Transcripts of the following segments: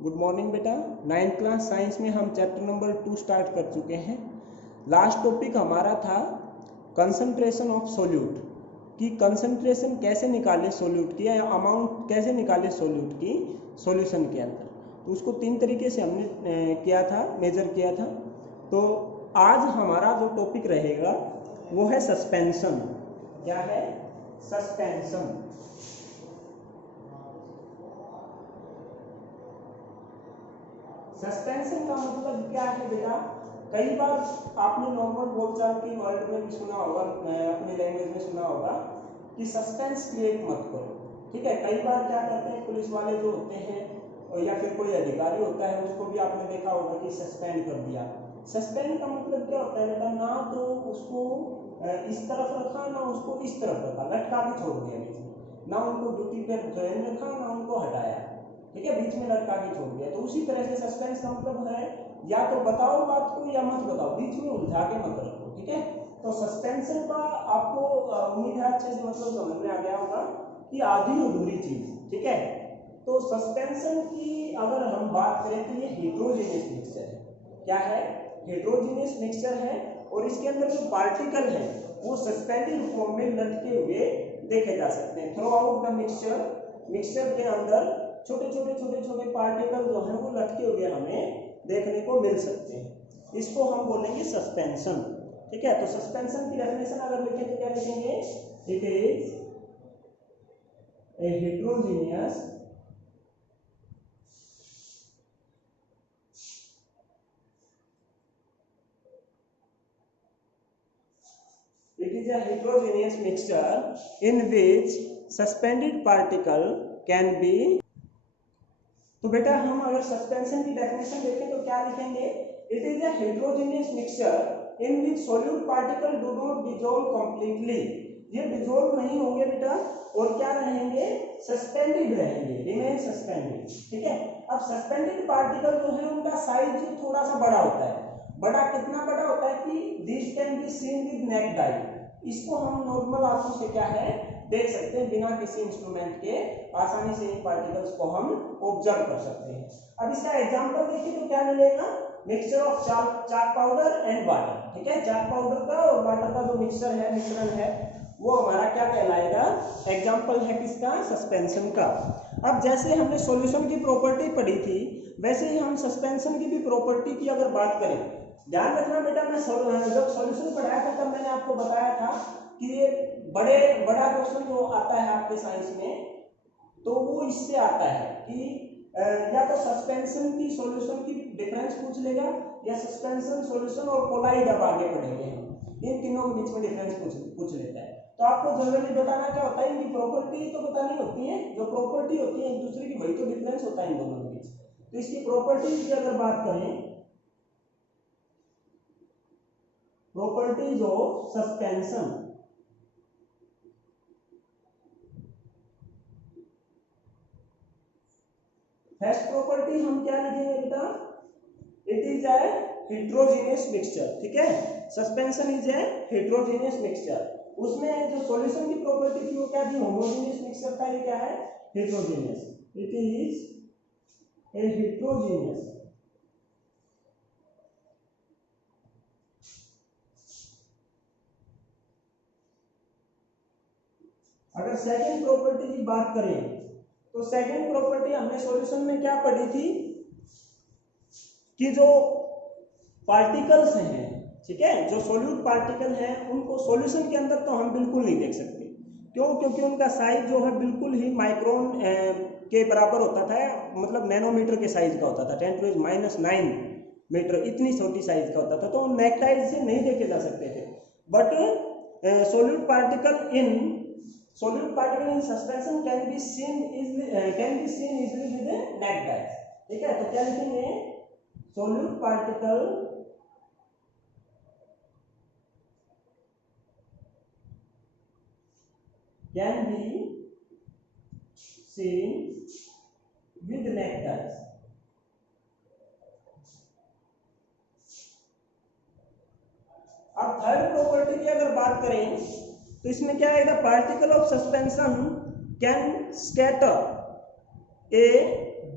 Good morning बेटा। 9th class science में हम चैप्टर नंबर 2 स्टार्ट कर चुके हैं। लास्ट टॉपिक हमारा था कंसंट्रेशन ऑफ सोल्यूट, कि कंसंट्रेशन कैसे निकाले सोल्यूट की, या अमाउंट कैसे निकाले सोल्यूट की सॉल्यूशन के अंदर। तो उसको 3 तरीके से हमने किया था, मेजर किया था। तो आज हमारा जो टॉपिक रहेगा वो है सस्पेंशन। क्या है? सस्पेंशन। सस्पेंशन का मतलब क्या है बेटा? कई बार आपने नॉर्मल बोलचाल की वर्ड में भी सुना होगा, अपनी लैंग्वेज में सुना होगा कि सस्पेंस क्रिएट मत करो। ठीक है, कई बार क्या करते हैं पुलिस वाले जो होते हैं या फिर कोई अधिकारी होता है, उसको भी आपने देखा होगा कि सस्पेंड कर दिया। सस्पेंड का मतलब क्या होता है बेटा? ना तो उसको इस तरफ रखा, ना उसको इस तरफ रखा, लटका के छोड़ दिया बीच में, ना उनको ड्यूटी पे ज्वाइन रखा, ना उनको हटाया। ठीक है, बीच में लटका के छोड़ दिया। तो उसी तरह से सस्पेंस का मतलब है या तो बताओ बात को या मत बताओ, बीच में उलझा के मत रखो। ठीक है, तो सस्पेंशन का आपको उम्मीद है अच्छे से मतलब समझ में आ गया होगा कि आधी अधूरी चीज। ठीक है, तो सस्पेंशन की अगर हम बात करें तो ये हेट्रोजेनियस मिक्सचर है। क्या है? हेट्रोजेनियस मिक्सचर है, और इसके अंदर जो पार्टिकल है वो सस्पेंडेड फॉर्म में लटके हुए देखे जा सकते हैं। थ्रू आउट द मिक्सचर के अंदर छोटे छोटे पार्टिकल जो है वो लटके हुए हमें देखने को मिल सकते हैं। इसको हम बोलेंगे सस्पेंशन। ठीक है, तो सस्पेंशन की डेफिनेशन अगर लिखें तो क्या लिखेंगे? It is a heterogeneous mixture in which suspended particle can be। तो बेटा हम अगर सस्पेंशन की डेफिनेशन देखें तो क्या लिखेंगे? It is a heterogeneous mixture in which solute particle do not dissolve completely. ये डिसॉल्व नहीं होंगे बेटा, और क्या रहेंगे? सस्पेंडेड रहेंगे, रिमेन सस्पेंडेड। ठीक है, अब सस्पेंडेड पार्टिकल जो है उनका साइज थोड़ा सा बड़ा होता है। बड़ा कितना बड़ा होता है कि this can be seen with necked आई। इसको हम नॉर्मल आंखों से क्या है देख सकते हैं, बिना किसी इंस्ट्रूमेंट के आसानी से इन पार्टिकल्स को हम ऑब्जर्व कर सकते हैं। अब इसका एग्जांपल देखिए तो क्या मिलेगा? Mixture of chalk powder and water. ठीक है, चाक पाउडर का और वाटर का जो मिक्सचर है, मिश्रण है, वो हमारा क्या कहलाएगा? एग्जांपल है किसका? सस्पेंशन का। अब जैसे हमने सॉल्यूशन की प्रॉपर्टी पढ़ी थी, वैसे ही हम सस्पेंशन की भी प्रॉपर्टी की अगर बात करें, ध्यान रखना बेटा, मैं जब सॉल्यूशन पढ़ाया था तब मैंने आपको बताया था कि ये बड़ा क्वेश्चन जो आता है आपके साइंस में, तो वो इससे आता है कि या तो सस्पेंशन की सॉल्यूशन की डिफरेंस पूछ लेगा, या सस्पेंशन सॉल्यूशन और कोलाइड अब आगे पढ़ेंगे हम, इन तीनों के बीच में डिफरेंस पूछ लेता है। तो आपको जनरली बताना क्या होता है? इनकी प्रॉपर्टी तो बतानी होती है, जो प्रॉपर्टी होती है एक दूसरे की, वही तो डिफरेंस होता है इन दोनों के बीच। तो इसकी प्रॉपर्टीज की अगर बात करें, properties of suspension, first property हम क्या लिखेंगे बेटा? It is a heterogeneous mixture. ठीक है, suspension is a heterogeneous mixture. उसमें जो सॉल्यूशन की प्रॉपर्टी थी वो क्या थी? होमोजेनियस मिक्सचर था। ये क्या है? Heterogeneous. It is a heterogeneous. अगर सेकंड प्रॉपर्टी की बात करें तो सेकंड प्रॉपर्टी हमने सॉल्यूशन में क्या पढ़ी थी कि जो पार्टिकल्स हैं, ठीक है, जो सॉल्यूट पार्टिकल हैं, उनको सॉल्यूशन के अंदर तो हम बिल्कुल नहीं देख सकते। क्यों? क्योंकि उनका साइज जो है बिल्कुल ही माइक्रोन के बराबर होता था, मतलब नैनोमीटर के साइज का होता था, 10⁻⁹ मीटर, इतनी छोटी साइज का होता था। तो नेक्ड आई से नहीं देखे जा सकते थे। But solute particle in suspension can be seen easily with necked आई। ठीक है, तो क्या लिखेंगे? solute particle can be seen with naked eyes। अब थर्ड प्रॉपर्टी की अगर बात करें तो इसमें क्या है? The particle of suspension can scatter a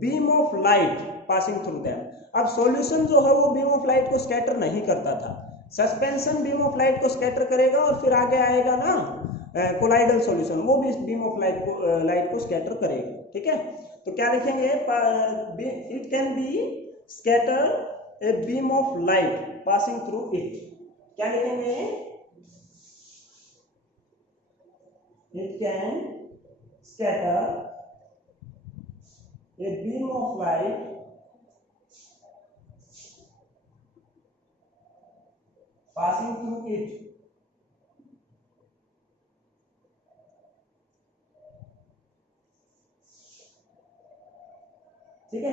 beam of light passing through them. अब सॉल्यूशन जो है वो बीम ऑफ लाइट को स्कैटर नहीं करता था, सस्पेंशन बीम ऑफ लाइट को स्कैटर करेगा और फिर आगे आएगा ना कोलाइडल सॉल्यूशन, वो भी बीम ऑफ लाइट को स्कैटर करेगा। ठीक है, तो क्या लिखेंगे, it can be scatter a beam of light passing through it. क्या लिखेंगे, it can scatter a beam of light passing through it। ठीक है,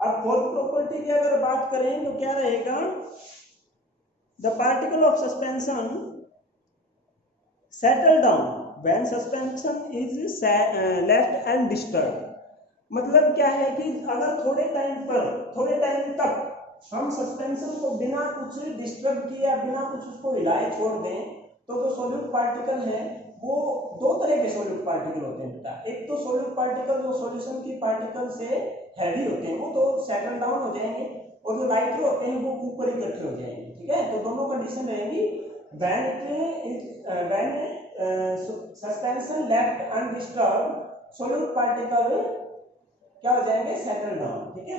अब फोर्थ प्रॉपर्टी की अगर बात करें तो क्या रहेगा, the particle of suspension settle down when suspension is left and disturb. मतलब क्या है कि अगर थोड़े टाइम तक हम सस्पेंशन को बिना कुछ डिस्टर्ब किए या बिना कुछ उसको हिलाए छोड़ दें तो जो सॉल्यूट पार्टिकल है वो दो तरह के सॉल्यूट पार्टिकल होते हैं बेटा। एक तो सॉल्यूट पार्टिकल जो सॉल्यूशन की पार्टिकल से हैवी होते हैं वो तो सेटल डाउन हो जाएंगे, और जो लाइटर होते हैं वो ऊपर इकट्ठे हो जाएंगे। ठीक है, तो दोनों कंडीशन रहेगी, when suspension left undisturbed solute particle क्या हो जाएंगे, सेटल डाउन। ठीक है,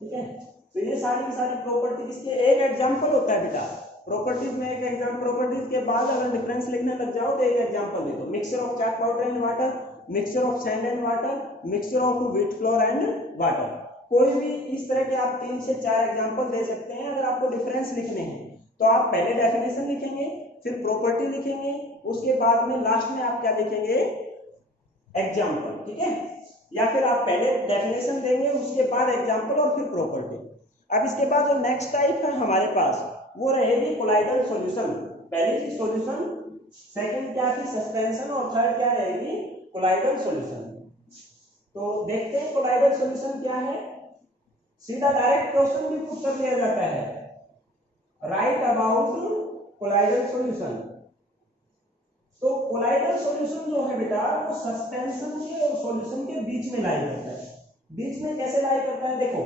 ठीक है, तो ये सारी की सारी प्रॉपर्टी इसके एक एग्जांपल होता है बेटा। प्रॉपर्टीज में एक एग्जांपल, प्रॉपर्टीज के बाद अगर डिफरेंस लिखने लग जाओ तो एक एग्जांपल दे दो, mixture of chalk powder and water, mixture of sand and water, mixture of wheat flour and water. कोई भी इस तरह के आप 3 से 4 एग्जांपल दे सकते हैं। अगर आपको डिफरेंस लिखने हैं तो आप पहले डेफिनेशन लिखेंगे, फिर प्रॉपर्टी लिखेंगे, उसके बाद में लास्ट में आप क्या लिखेंगे, एग्जांपल। ठीक है, या फिर आप पहले डेफिनेशन देंगे उसके बाद एग्जांपल और फिर प्रॉपर्टी। अब इसके बाद जो नेक्स्ट टाइप है हमारे पास वो रहेगी कोलाइडल सॉल्यूशन। पहली थी सॉल्यूशन, सेकंड क्या थी सस्पेंशन, और थर्ड क्या रहेगी, कोलाइडल सॉल्यूशन। तो देखते हैं कोलाइडल सॉल्यूशन क्या है। सीधा डायरेक्ट क्वेश्चन भी पुट कर दिया जाता है, राइट अबाउट कोलाइडल सॉल्यूशन। तो कोलाइडल सॉल्यूशन जो है बेटा वो सस्पेंशन के और सॉल्यूशन के बीच में लाई करता है। बीच में कैसे लाई करता है, देखो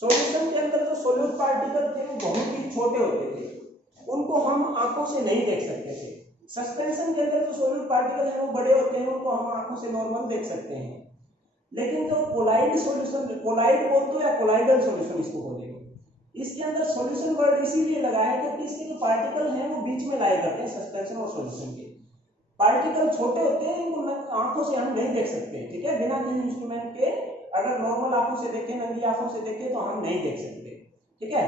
सॉल्यूशन के अंदर जो सॉल्यूट पार्टिकल थे वो बहुत ही छोटे होते थे, उनको हम आंखों से नहीं देख सकते थे। सस्पेंशन के अंदर जो सॉल्यूट पार्टिकल है वो बड़े होते हैं, उनको हम आंखों से नॉर्मल देख सकते हैं। लेकिन जो कोलाइड सॉल्यूशन, कोलाइड बोल दो या कोलाइडल सॉल्यूशन इसको बोलेंगे, इसके अंदर सॉल्यूशन वर्ड इसीलिए लगा है क्योंकि इसके जो पार्टिकल हैं वो बीच में लाई करते हैं सस्पेंशन और सॉल्यूशन के। पार्टिकल छोटे होते हैं, इनको आंखों से हम नहीं देख सकते। ठीक है, बिना किसी इंस्ट्रूमेंट के अगर नॉर्मल आंखों से देखें, नंगी आंखों से देखें तो हम नहीं देख सकते। ठीक है,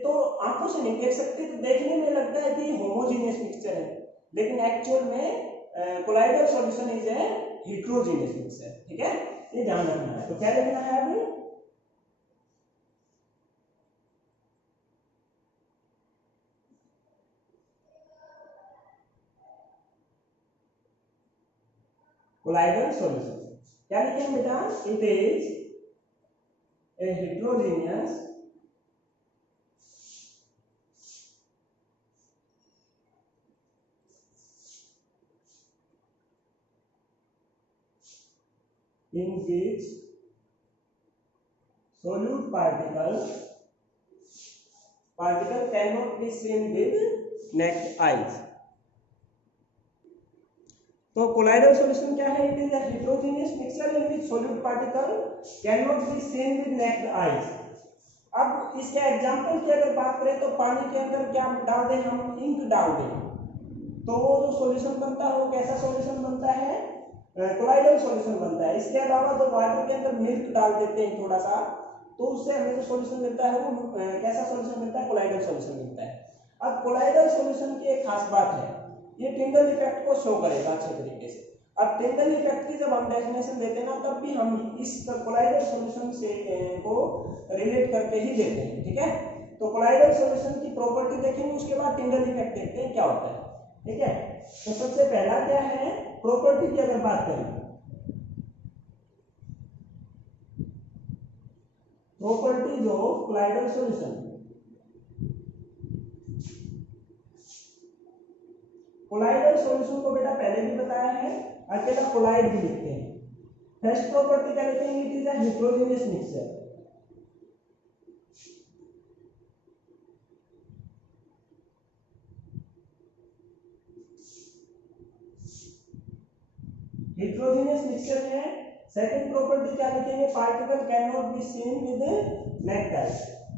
तो आंखों से नहीं देख सकते तो देखने में लगता है कि होमोजेनियस मिक्सचर है, लेकिन एक्चुअल में colloidal solution is a heterogeneous mixture. ठीक है, ये ध्यान रखना है। तो क्या लिखना है अभी, कोलाइडल सॉल्यूशन क्या लिखेंगे बेटा, it is a heterogeneous in which solute particle cannot be seen with naked eyes। तो कोलाइडल सॉल्यूशन क्या है, it is a heterogeneous mixture in which solute particle can not be seen with naked eyes. अब इसके example की अगर बात करें तो पानी के अंदर क्या डाल दें हम, इंक डाल दें तो वो जो सॉल्यूशन बनता है वो कैसा सॉल्यूशन बनता है, कोलाइडल सॉल्यूशन बनता है। इसके अलावा जो वाटर के अंदर मिल्क डाल देते हैं थोड़ा सा तो उससे हमें जो सॉल्यूशन मिलता है वो कैसा सॉल्यूशन मिलता है, कोलाइडल सॉल्यूशन मिलता है। अब कोलाइडल सॉल्यूशन की एक खास बात है, ये टिंगल इफेक्ट को शो करेगा अच्छे तरीके से। अब टिंडल इफेक्ट की जब हम डेफिनेशन देते हैं ना, तब भी हम इस कोलाइडल सॉल्यूशन से को रिलेट करके ही देते हैं, ठीक है। तो कोलाइडल सॉल्यूशन की प्रॉपर्टी देखेंगे, उसके बाद टिंडल इफेक्ट देखते हैं क्या होता है, ठीक है। तो सबसे पहला क्या है, प्रॉपर्टी की अगर बात करें, properties of colloidal solution. Colloidal solution को बेटा पहले भी बताया है, अकेला कोलाइड भी लिखते हैं। फर्स्ट प्रॉपर्टी क्या लिखेंगे, it is a heterogeneous mixture. Heterogeneous mixture है। सेकंड प्रॉपर्टी क्या लिखेंगे, particle can not be seen with necked I.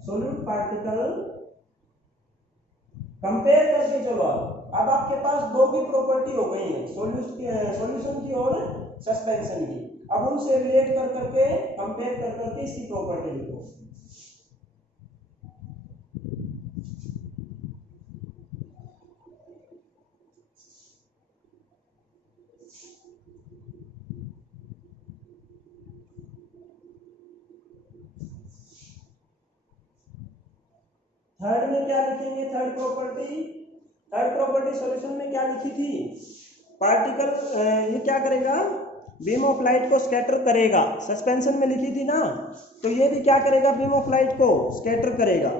Solute particle compare करके, चलो अब आपके पास दो की प्रॉपर्टी हो गई है, सॉल्यूशन की और सस्पेंशन की। अब उनसे रिलेट कर करके, कंपेयर कर करके इसकी प्रॉपर्टी लिखो। थर्ड में क्या लिखेंगे, थर्ड प्रॉपर्टी सॉल्यूशन में क्या लिखी थी, पार्टिकल ये क्या करेगा, बीम ऑफ लाइट को स्कैटर करेगा। सस्पेंशन में लिखी थी ना, तो ये भी क्या करेगा, बीम ऑफ लाइट को स्कैटर करेगा।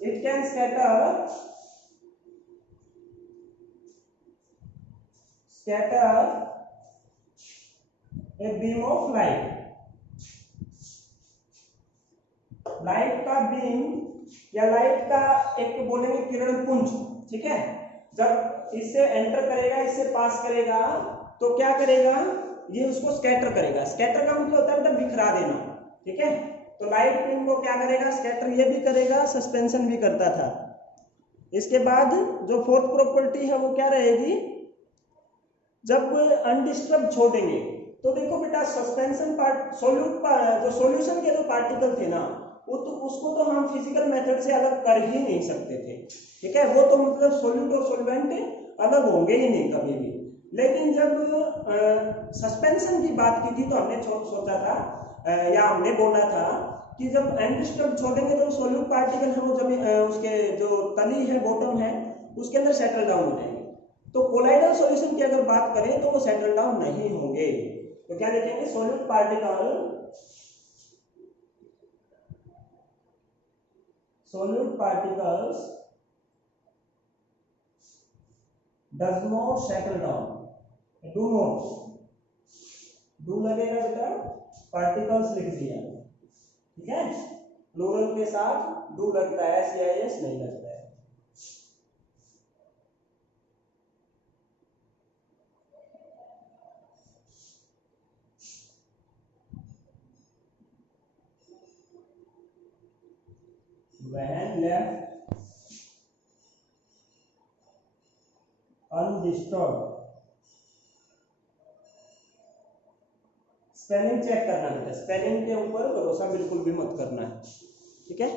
It can scatter a beam of light. Light का बीम या लाइट का एक बोलेंगे किरण पुंज, ठीक है। जब इससे एंटर करेगा, इससे पास करेगा, तो क्या करेगा, ये उसको स्कैटर करेगा। स्कैटर का मतलब होता है मतलब बिखरा देना, ठीक है। तो लाइट बीम को क्या करेगा, स्कैटर ये भी करेगा, सस्पेंशन भी करता था। इसके बाद जो फोर्थ प्रॉपर्टी है वो क्या रहेगी, जब अनडिस्टर्ब छोड़ेंगे, तो देखो बेटा सस्पेंशन पार्ट जो सॉल्यूशन के जो पार्टिकल थे ना, वो तो उसको तो हम फिजिकल मेथड से अलग कर ही नहीं सकते थे, ठीक है। वो तो मतलब सॉल्यूट और सॉल्वेंट अलग होंगे ही नहीं कभी भी। लेकिन जब सस्पेंशन की बात की थी, तो हमने सोचा था या हमने बोला था कि जब अनडिस्टर्ब छोड़ेंगे तो सॉल्यूट पार्टिकल है वो जब उसके जो तली है, बॉटम है, उसके अंदर सेटल डाउन हो जाएंगे। तो कोलाइडल सॉल्यूशन की अगर बात करें तो वो सेटल डाउन नहीं होंगे। तो क्या लिखेंगे, solute particles does not settle down. Do लगेगा बेटा, पार्टिकल्स लिख दिया, ठीक है। प्लूरल के साथ डू लगता है, SEIS नहीं लगता है। When left undisturbed, spelling check करना बेटा, स्पेलिंग के ऊपर भरोसा बिल्कुल भी मत करना है, ठीक है।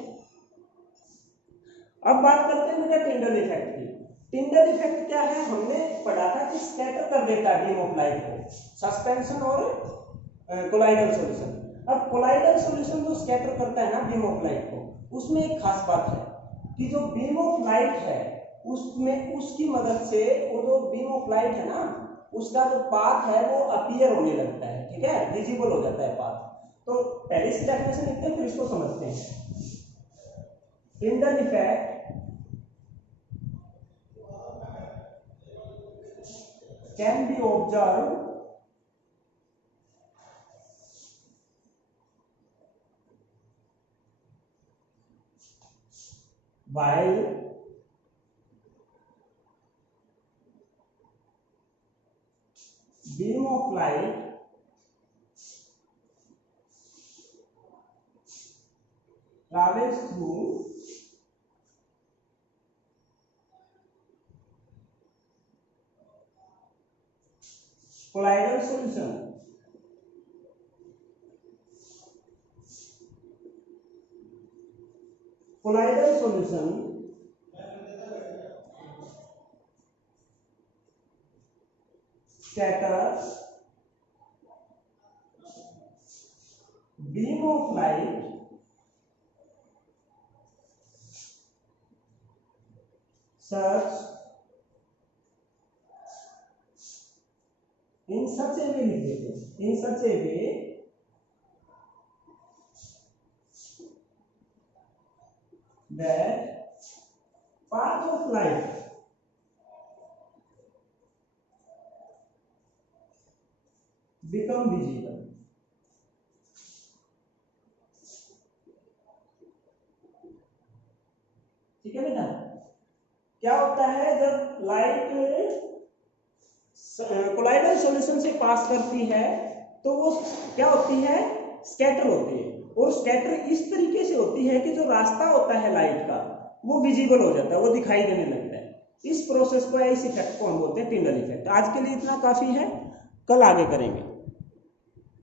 अब बात करते हैं बेटा टिंडल इफेक्ट की। टिंडल इफेक्ट क्या है, हमने पढ़ा था कि स्कैटर कर देता है बीम ऑफ लाइट को, सस्पेंशन और कोलाइडल सॉल्यूशन। अब कोलाइडल सॉल्यूशन जो स्कैटर करता है ना बीम ऑफ लाइट को, उसमें एक खास बात है कि जो बीम ऑफ लाइट है उसमें, उसकी मदद से वो जो बीम ऑफ लाइट है ना, उसका जो पाथ है वो अपीयर होने लगता है, ठीक है, विजिबल हो जाता है पाथ। तो पहले इसकी डेफिनेशन लिखते हैं, फिर इसको समझते हैं। Tyndall effect can be observed while beam of light travels through colloidal solution. Colloidal solution can beam of light such in such a way लिख देते हैं, in such a way that path of light become visible। ठीक है बेटा, क्या होता है जब लाइट कोलाइडल सॉल्यूशन से पास करती है तो वो क्या होती है, स्कैटर होती है, और स्कैटर इस तरीके से होती है कि जो रास्ता होता है लाइट का वो विजिबल हो जाता है, वो दिखाई देने लगता है। इस प्रोसेस को या इस इफेक्ट को हम बोलते हैं टिंडल इफेक्ट। आज के लिए इतना काफी है, कल आगे करेंगे।